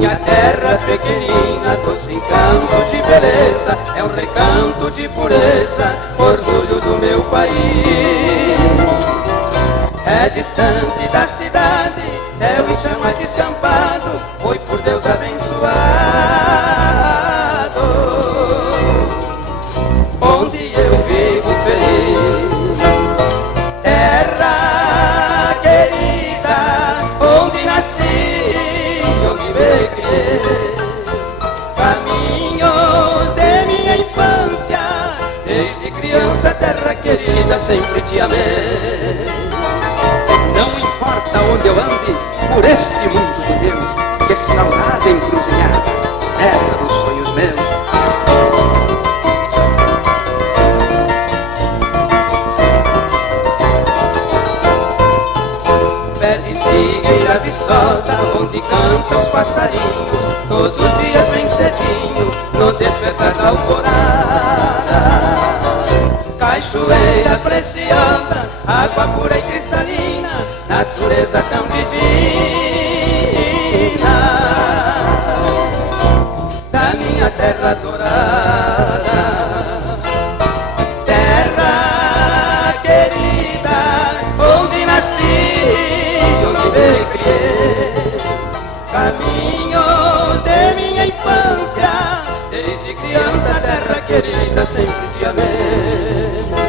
minha terra pequenina, doce encanto de beleza, é um recanto de pureza, orgulho do meu país. É distante da cidade, céu em chama descampado, foi por Deus abençoado, onde eu vivo feliz. Terra querida, onde nasci, onde me criei, caminho de minha infância, desde criança, terra querida, sempre te amei. Não importa onde eu ande, por este mundo de Deus, que saudade encruzilhada, terra dos sonhos meus. Pé de figueira viçosa, onde cantam os passarinhos, todos os dias bem cedinho, no despertar da alvorada. Cachoeira preciosa, água pura e cristalina, natureza tão divina, da minha terra dourada. Terra querida, onde nasci, onde me criei, caminho de minha infância, desde criança, terra querida, sempre te amei.